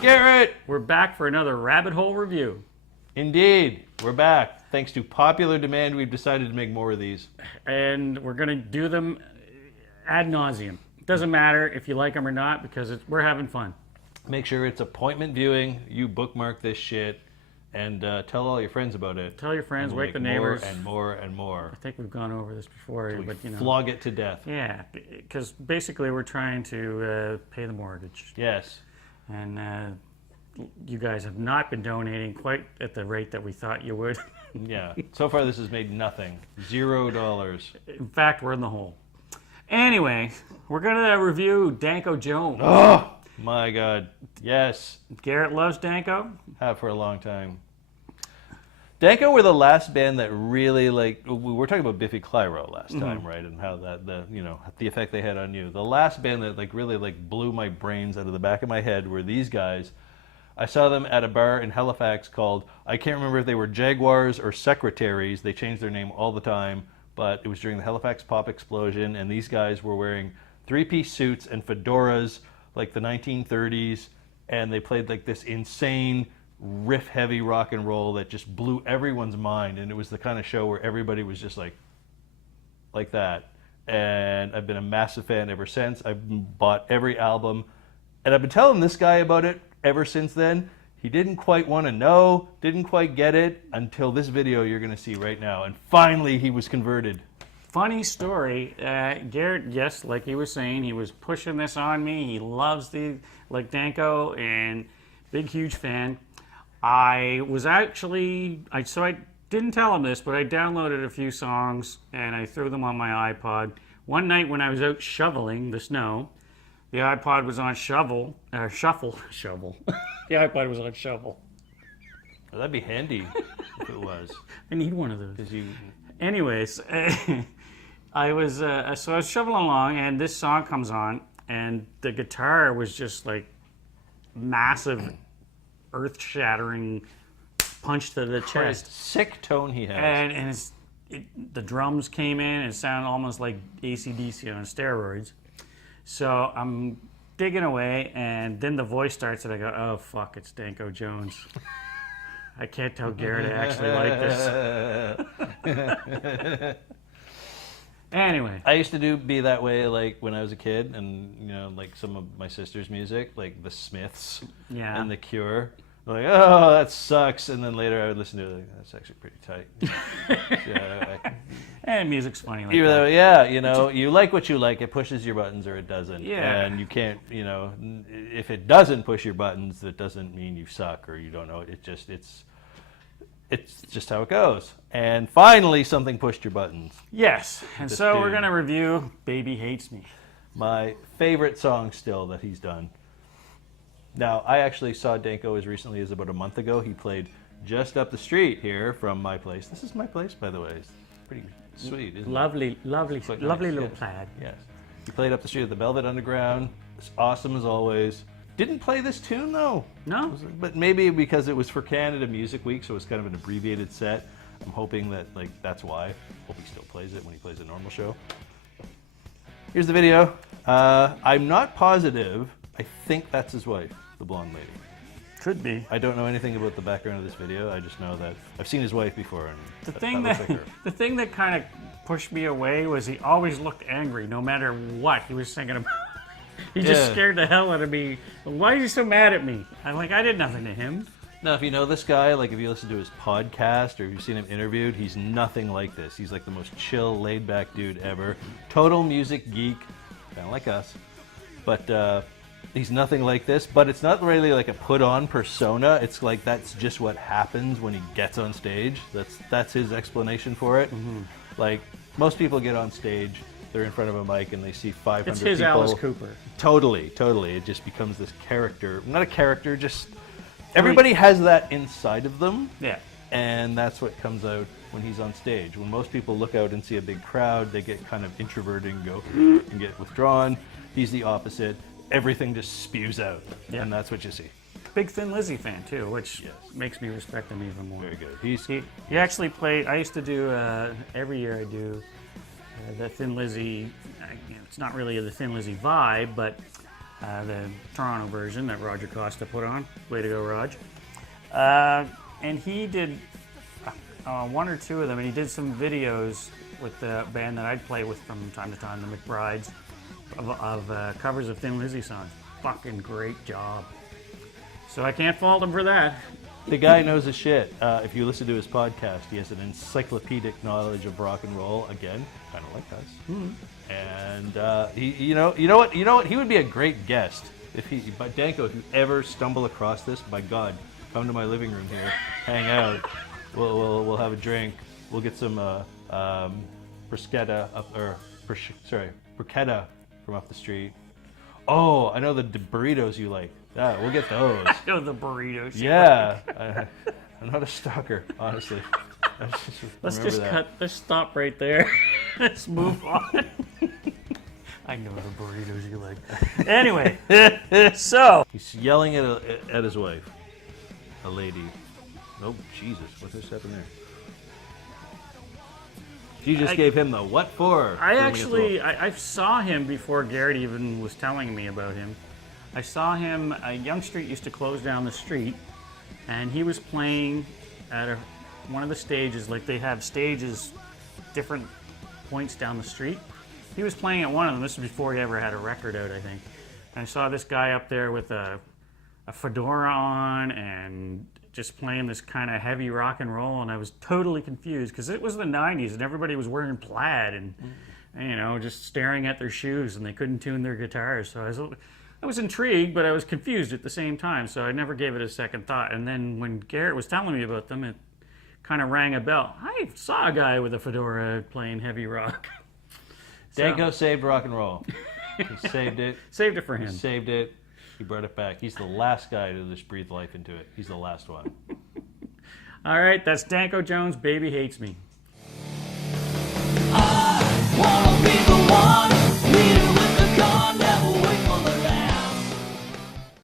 Garrett! We're back for another rabbit hole review. Indeed, we're back. Thanks to popular demand, we've decided to make more of these. And we're going to do them ad nauseum. Doesn't matter if you like them or not because we're having fun. Make sure it's appointment viewing. You bookmark this shit and tell all your friends about it. Tell your friends, we'll wake the neighbors. More and more and more. I think we've gone over this before, but you know. Flog it to death. Yeah, because basically we're trying to pay the mortgage. Yes. And you guys have not been donating quite at the rate that we thought you would. Yeah. So far this has made nothing. $0. In fact, we're in the hole. Anyway, we're going to review Danko Jones. Oh, my God. Yes. Garrett loves Danko. Have for a long time. Danko were the last band that really, like, we were talking about Biffy Clyro last time, right? And how that, the effect they had on you. The last band that, like, really, like, blew my brains out of the back of my head were these guys. I saw them at a bar in Halifax called, I can't remember if they were Jaguars or Secretaries. They changed their name all the time, but it was during the Halifax Pop Explosion, and these guys were wearing three-piece suits and fedoras like the 1930s, and they played like this insane riff-heavy rock and roll that just blew everyone's mind, and it was the kind of show where everybody was just like that. And I've been a massive fan ever since. I've bought every album, and I've been telling this guy about it ever since then. He didn't quite want to know, didn't quite get it until this video you're going to see right now, and finally he was converted. Funny story, Garrett, yes, like he was saying, he was pushing this on me. He loves Danko, and big, huge fan. I didn't tell him this, but I downloaded a few songs and I threw them on my iPod. One night when I was out shoveling the snow, the iPod was on shuffle. The iPod was on shuffle. Well, that'd be handy if it was. I need one of those. Anyways, I was shoveling along, and this song comes on, and the guitar was just like massive, earth-shattering punch to the chest. Sick tone he has. And the drums came in, and it sounded almost like AC/DC on steroids. So I'm digging away, and then the voice starts, and I go, oh, fuck, it's Danko Jones. I can't tell Garrett I actually like this. Anyway. I used to be that way, like, when I was a kid, and, like, some of my sister's music, like The Smiths and The Cure. Like, oh, that sucks. And then later I would listen to it, like, that's actually pretty tight. And music's funny like Even that. though, yeah, you like what you like. It pushes your buttons or it doesn't. Yeah. And you can't, if it doesn't push your buttons, that doesn't mean you suck or you don't know. It's just how it goes. And finally, something pushed your buttons. Yes. And so we're going to review Baby Hates Me. My favorite song still that he's done. Now, I actually saw Danko as recently as about a month ago. He played just up the street here from my place. This is my place, by the way. It's pretty sweet, isn't Lovely it? lovely little plaid. Yes. He played up the street at the Velvet Underground. It's awesome as always. Didn't play this tune, though. No? But maybe because it was for Canada Music Week, so it's kind of an abbreviated set. I'm hoping that, that's why. Hope he still plays it when he plays a normal show. Here's the video. I'm not positive. I think that's his wife, the blonde lady. Could be. I don't know anything about the background of this video. I just know that I've seen his wife before. And the thing that kind of pushed me away was he always looked angry, no matter what he was singing about. He just scared the hell out of me. Why is he so mad at me? I did nothing to him. Now, if you know this guy, like if you listen to his podcast or if you've seen him interviewed, he's nothing like this. He's like the most chill, laid-back dude ever. Total music geek, kind of like us. But he's nothing like this. But it's not really like a put-on persona. It's like that's just what happens when he gets on stage. That's his explanation for it. Mm-hmm. Like most people get on stage, they're in front of a mic and they see 500 people. It's his Alice Cooper. Totally. It just becomes this character. Not a character, just everybody has that inside of them. Yeah. And that's what comes out when he's on stage. When most people look out and see a big crowd, they get kind of introverted and go and get withdrawn. He's the opposite. Everything just spews out. Yeah. And that's what you see. Big Thin Lizzy fan too, which makes me respect him even more. Very good. He actually played. I used to do every year. I do the Thin Lizzy. It's not really the Thin Lizzy vibe, but the Toronto version that Roger Costa put on. Way to go, Raj. And he did one or two of them, and he did some videos with the band that I'd play with from time to time, the McBrides, of covers of Thin Lizzy songs. Fucking great job. So I can't fault him for that. The guy knows his shit. If you listen to his podcast, he has an encyclopedic knowledge of rock and roll. Again, kind of like us. Mm-hmm. And he, you know what? He would be a great guest But Danko, if you ever stumble across this, by God, come to my living room here, hang out. We'll have a drink. We'll get some bruschetta bruschetta from up the street. Oh, I know the burritos you like. Yeah, we'll get those. I know the burritos. Yeah, I'm not a stalker, honestly. Let's stop right there. Let's move on. I know the burritos you like. Anyway, so he's yelling at his wife, a lady. Oh Jesus, what just happened there? She just gave him the what for? I saw him before Garrett even was telling me about him. I saw him. Young Street used to close down the street, and he was playing at one of the stages. Like they have stages, different points down the street. He was playing at one of them. This was before he ever had a record out, I think. And I saw this guy up there with a fedora on and just playing this kind of heavy rock and roll, and I was totally confused because it was the 90s and everybody was wearing plaid and just staring at their shoes and they couldn't tune their guitars. So I was intrigued, but I was confused at the same time, so I never gave it a second thought. And then when Garrett was telling me about them, it kind of rang a bell. I saw a guy with a fedora playing heavy rock. Danko saved rock and roll. He saved it. Saved it for him. He saved it. He brought it back. He's the last guy to just breathe life into it. He's the last one. All right, that's Danko Jones, Baby Hates Me.